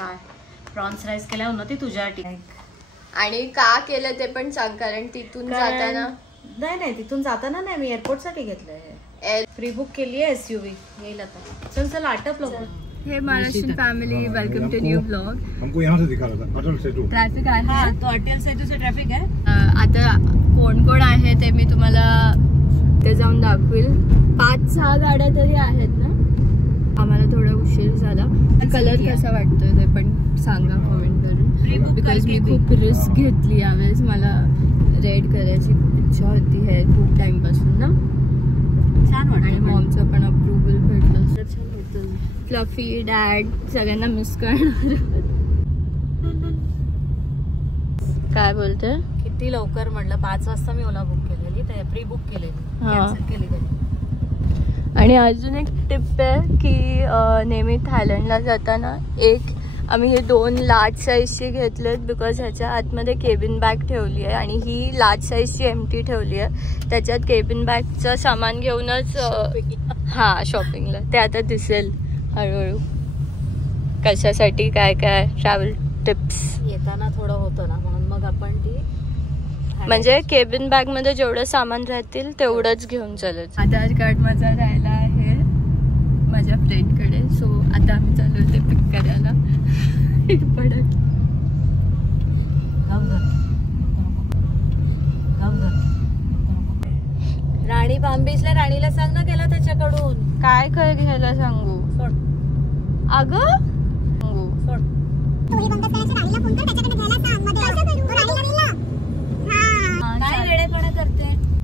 काय prawns rice केला उन्नती तुझ्यासाठी. आणि का केलं ते पण सांग, कारण तिथून जाताना नाही तिथून जाताना नाही, मी एअरपोर्ट साठी घेतलंय. फ्री बुक केली आहे SUV. येईल आता. चल आटप लोक. हे Maharashtrian family, welcome to new blog. हमको यहाँ से दिखा रहा था अटल सेतू. ट्रॅफिक आहे, तो अटल सेतूचं ट्रॅफिक आहे. आता कोण कोण आहे ते मी तुम्हाला ते जाऊन दाखवेल. 5-6 गाड्या तरी आहेत ना. आम्हाला थोडा उशीर झाला. कलर कसा वाटतोय ते पण सांगा कमेंट करून, बिकॉज मी खूप रिस्क घेतली यावेळेस. मला रेड करायची खूप इच्छा होती हे खूप टाइम पासून ना. छान वाटतं आणि मॉमचं पण अप्रुव्हल भेटलं. छान होतं. फ्लफी डॅड सगळ्यांना मिस करणार. काय बोलते? किती लवकर म्हटलं. 5 वाजता मी ओला बुक केलेली, ते प्री बुक केलेली, कॅन्सल केली कधी. आणि अजून एक टिप आहे की नेहमी थायलंडला जाताना आम्ही हे 2 लार्ज साईजची घेतलेत, बिकॉज ह्याच्या आतमध्ये केबिन बॅग ठेवली आहे आणि ही लार्ज साईजची एम्प्टी ठेवली आहे. त्याच्यात केबिन बॅगचं सामान घेऊनच शॉपिंगला ते आता दिसेल हळूहळू कशासाठी काय काय ट्रॅव्हल टिप्स. येताना थोडं होतं ना, म्हणून मग आपण ती म्हणजे केबिन बॅग मध्ये जेवढं सामान राहतील तेवढंच घेऊन चालायचं. आधार कार्ड माझा राहिला आहे माझ्या फ्रेंडकडे, सो आता आम्ही चालू ते पिक करायला. पडत राणी पाम बीचला राणीला सांग ना, गेला त्याच्याकडून काय घ्यायला सांगू. अगं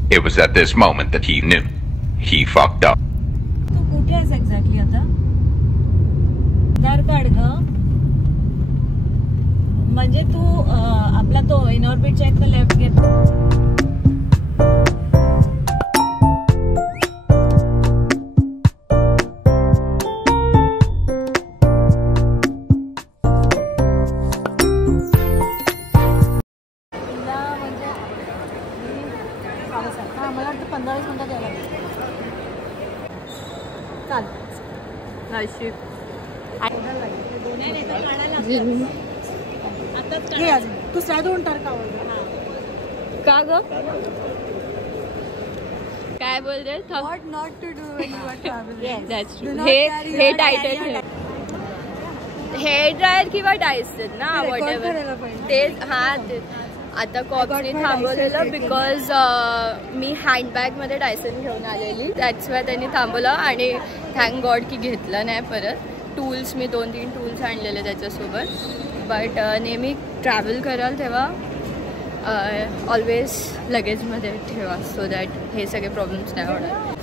It was at this moment that he knew he fucked up. तू कुठे आहेस एक्झॅक्टली आता? आधार कार्ड ग, म्हणजे तू आपला तो इनऑर्बिटच्या एक लेफ्ट घे. मला वाटतं 15-20 मिनिटात यायला चाल. नशीब तू साधून टार का ग? काय बोलते? Not to do when you are traveling. That's true. हे टायटल हेअर ड्रायर किंवा डायसन ना, व्हॉटएव्हर तेच. ते आता कॉप्सने थांबवलेलं बिकॉज मी हँडबॅग मध्ये डायसन घेऊन आलेली, दॅट्स वाय त्यांनी थांबवलं. आणि थँक गॉड की घेतलं नाही परत. टूल्स मी 2-3 टूल्स आणलेले त्याच्यासोबत. बट नेहमी ट्रॅव्हल कराल तेव्हा ऑलवेज लगेजमध्ये ठेवा, सो दॅट हे सगळे प्रॉब्लेम्स नाही होणार.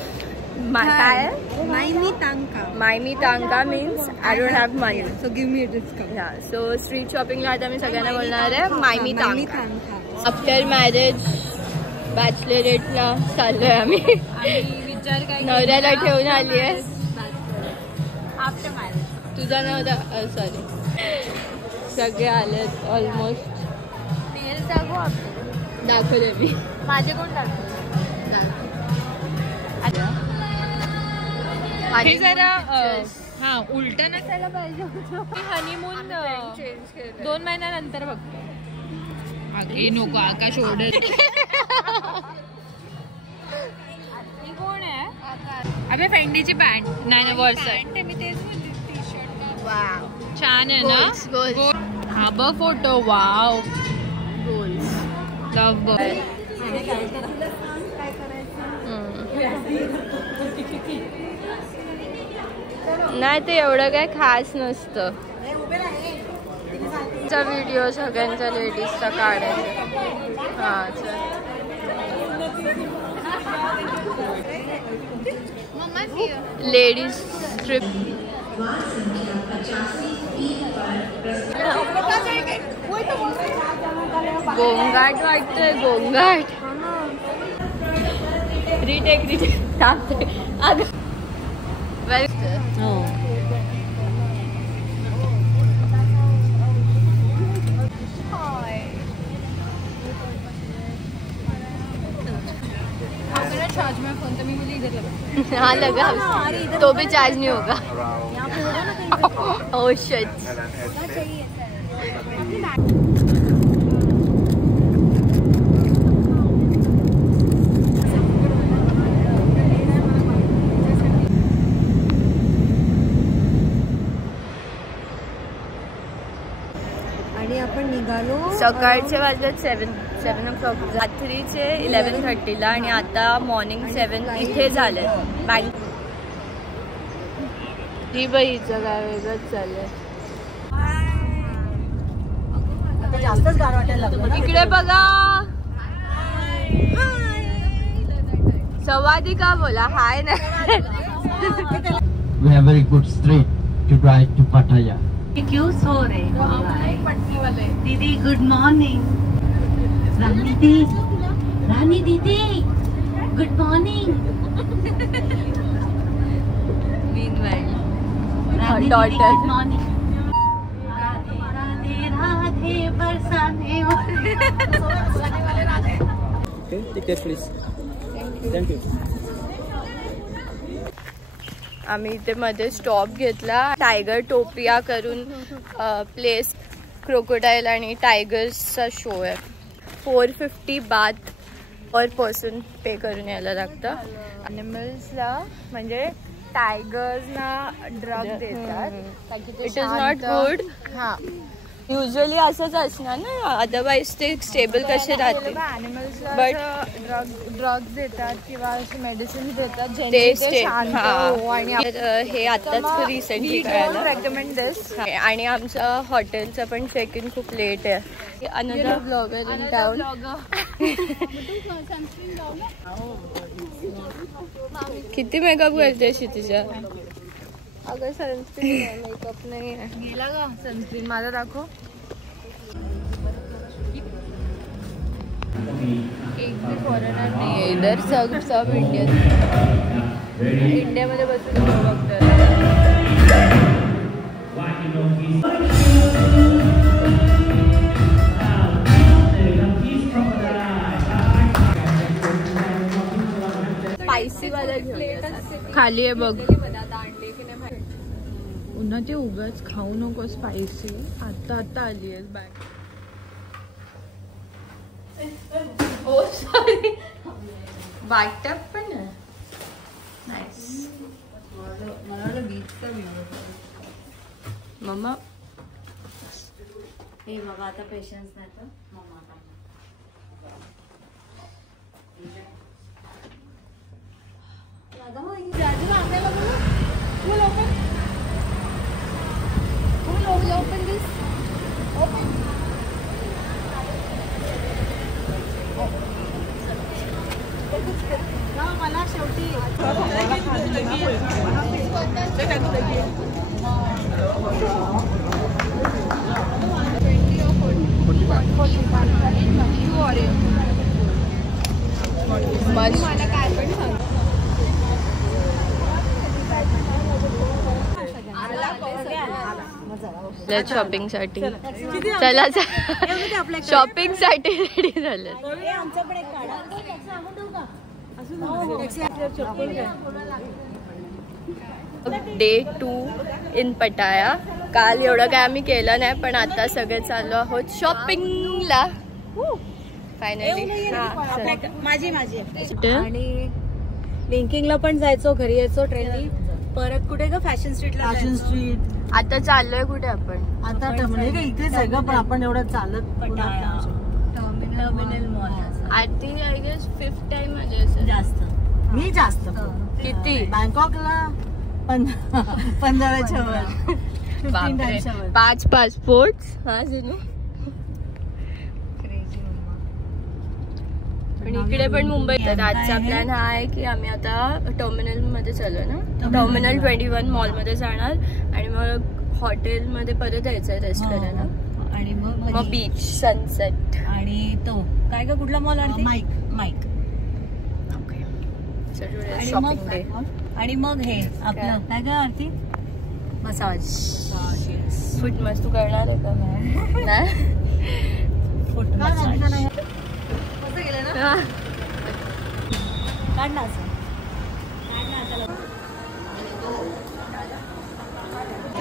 काय मायमी तांका means I don't have money, so give me a discount. So street शॉपिंगला आता मी सगळ्यांना बोलणार आहे मायमी तांका. आफ्टर मॅरेज बॅचलरेटला चाललोय आम्ही. नवऱ्याला ठेवून आली आहे. आफ्टर मॅरेज तुझा नवरा सॉरी सगळे आलेत ऑलमोस्ट. मेल दाखवू आपण. दाखवले मी माझे कोण दाखवले? हे जरा उलट नसायला पाहिजे. हनीमून 2 महिन्यानंतर बघतो. नको आकाश ओरडेल. कोण आहे? अबे फेंडीची पॅन्ट नाही वर्सट. मी तेच बोलते. टी शर्ट वाव छान आहे ना. हा बघ फोटो. वाव गोल्स लव बघ. नाही ते एवढं काय खास नसतं. व्हिडिओ सगळ्यांचा लेडीजचा काढायचा. Ladies trip. गोंगाट वाटतोय गोंगाट. रिटेक टाकते. चार्ज में फोन तो मैं बोली इधर लगा. हाँ लगा, तो भी चार्ज नहीं होगा. Oh shit. आणि आपण निघालो सकाळचे वाजले 7 o'clock, रात्रीचे 11:30 आणि आता मॉर्निंग 7 इथे झाले बँक. ही बाईचं काय वेगळंच चाललंय. जास्तच गार वाटायला लागलं. इकडे बघा. संवादी का बोला हाय ना. We have very good street to drive to Pattaya. क्यों सो रहे दीदी? गुड मॉर्निंग रानी दीदी good morning. Daughter good morning. Radhe Radhe बरसाने Ticket please. Thank you. आम्ही इथे मध्ये स्टॉप घेतला. टायगर टोपिया करून प्लेस क्रोकोडाईल आणि टायगर्सचा शो आहे. 450 बाथ पर पर्सन पे करून यायला लागतं. ॲनिमल्सला म्हणजे टायगर्सना ड्रग देतात. It is not good. हां युजली असंच असणार ना, अदरवाईज ते स्टेबल कसे राहते. बट ड्रग्स देतात किंवा अशी मेडिसिन देतात ते हे आताच रिसेंटली कळालं. रेकमेंड दिस. आणि आमचं हॉटेलचं पण चेक इन खूप लेट आहे. Another blogger in town. किती मेकअप करते क्षितिजा? अगं सनस्क्रीन मेकअप नाही आहे. गेला का सनस्क्रीन? माझा दाखव. एक भी फॉरेनर नाही आहे इधर. सब इंडियन. इंडियामध्ये बसून बघतात. स्पायसी वाला घेऊया. खाली आहे बघ. पुन्हा ते उगाच खाऊ नको स्पायसी. आता आली आहेस बॅग. ओ सॉरी. बाथटब पण आहे. नाईस. मम्मा हे बाबा आता पेशन्स नाही तर मम्मा open this. Open. मला शेवटी शॉपिंग साठी चला शॉपिंग साठी रेडी झालं. डे 2 इन पटाया. काल एवढं काय आम्ही केलं नाही पण आता सगळे चालू आहोत शॉपिंगला. फायनली माझी आणि लिंकिंगला पण जायचो. घरी यायचो ट्रेननी. परत कुठे ग? फॅशन स्ट्रीटला. Fashion Street. आता चाललोय कुठे आपण? आता इथेच आहे ग पण आपण एवढं चालत. Terminal mall. I think I guess 5th time माझे असेल. जास्त. मी जास्त. किती? बँकॉकला 15च्या वर. 5 पासपोर्ट्स. हा जुनू. पण इकडे पण मुंबईत. आजचा प्लॅन हा आहे की आम्ही आता टर्मिनल मध्ये चाललो ना. टर्मिनल 21 मॉल मध्ये जाणार आणि मग हॉटेल मध्ये परत यायचंय रेस्ट करायला. आणि मग बीच सनसेट. आणि तो काय का कुठला मॉल? माईक. Shopping day. आणि मग हे आपलं काय का आरती? मसाज. फूट मस्त. तू करणार आहे का? नाही. Foot massage.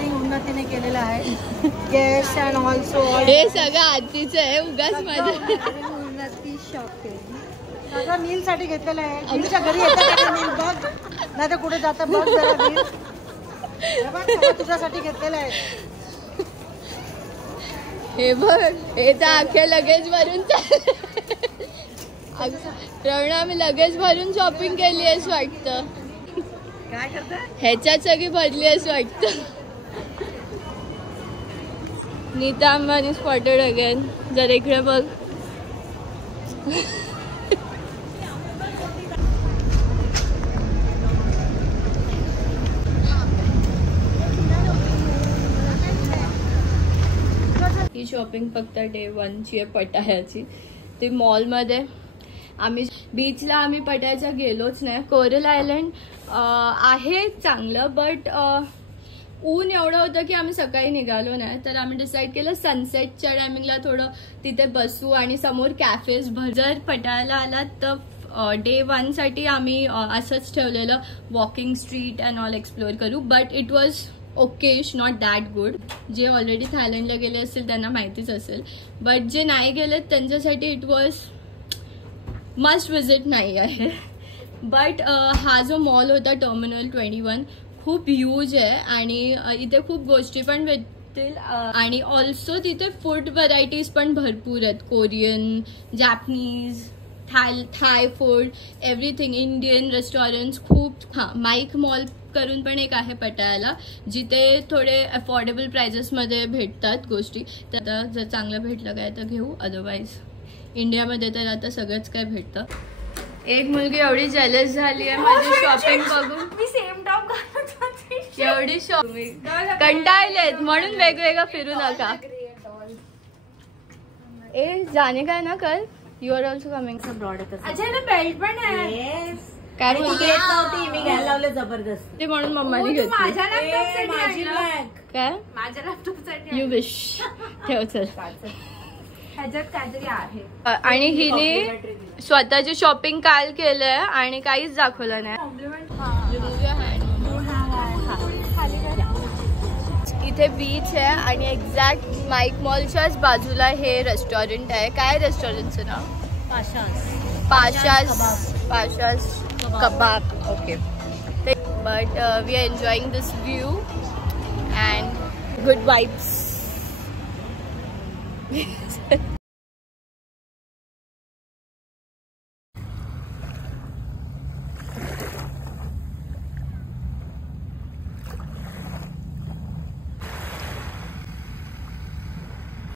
शॉपिंग उन्नतीने केलेलं आहे. गेस्ट अँड ऑल्सो हे सगळं आधीच आहे, उगाच माझं. उन्नती शॉपिंग सगळं नीलसाठी घेतलेलं आहे. नीलच्या घरी येतं का नील बघ, नाही तर कुठे जातं बघ जरा नील. हे बघ सगळं तुझ्यासाठी घेतलेलं आहे. हे बघ, हे तर अख्खे लगेज भरून रवणा मी लगेज भरून शॉपिंग केली असं वाटतं. काय करता? ह्याच्यात सगळी भरली असं वाटतं. Nita Ambani spotted again. जर इकडे बघ. ही शॉपिंग फक्त डे 1ची आहे पटायाची. ती मॉलमध्ये आम्ही बीचला आम्ही पटायाच्या गेलोच नाही. कोरल आयलंड आहे चांगलं, बट ऊन एवढं होतं की आम्ही सकाळी निघालो नाही. तर आम्ही डिसाईड केलं सनसेटच्या टायमिंगला थोडं तिथे बसू आणि समोर कॅफेज जर पटायाला आलात तर डे 1साठी आम्ही असंच ठेवलेलं walking street and all explore करू. But it was okayish, not that good. जे ऑलरेडी थायलंडला गेले असतील त्यांना माहितीच असेल, बट जे नाही गेलेत त्यांच्यासाठी इट वॉज मस्ट विजिट नाही आहे. बट हा जो मॉल होता टर्मिनल 21 खूप ह्यूज आहे आणि इथे खूप गोष्टी पण भेटतील आणि ऑल्सो तिथे फूड व्हरायटीज पण भरपूर आहेत. कोरियन, जॅपनीज, थाय फूड, एव्हरीथिंग. इंडियन रेस्टॉरंट्स खूप. हां, माईक मॉल करून पण एक आहे पटायाला, जिथे थोडे अफोर्डेबल प्राइजेसमध्ये भेटतात गोष्टी. तर जर चांगलं भेटलं काय तर घेऊ, अदरवाईज इंडियामध्ये तर आता सगळंच काय भेटतं. एक मुलगी एवढी जेलस झाली आहे माझी शॉपिंग बघून. मी सेम टॉप घालत होती. एवढी शॉपिंग कंटाळलेत म्हणून वेगवेगळं फिरू नका. ए जाने काय ना कल, यू आर ऑल्सो कमिंग. अच्छा ना बेल्ट पण आहे. काय बोलते मी घ्यायला लावले जबरदस्त ते म्हणून मम्माने घेतली. माझ्या लॅपटॉपसाठी काय माझ्या लॅपटॉपसाठी यू विश. ठेव चल. ह्याच्यात काहीतरी आहे. आणि हिने स्वतःची शॉपिंग काल केलंय आणि काहीच दाखवलं नाही. इथे बीच आहे आणि एक्झॅक्ट माईक मॉलच्याच बाजूला हे रेस्टॉरंट आहे. काय रेस्टॉरंटचं नाव? Pasha's kebab. Okay. But we are enjoying this view and good vibes.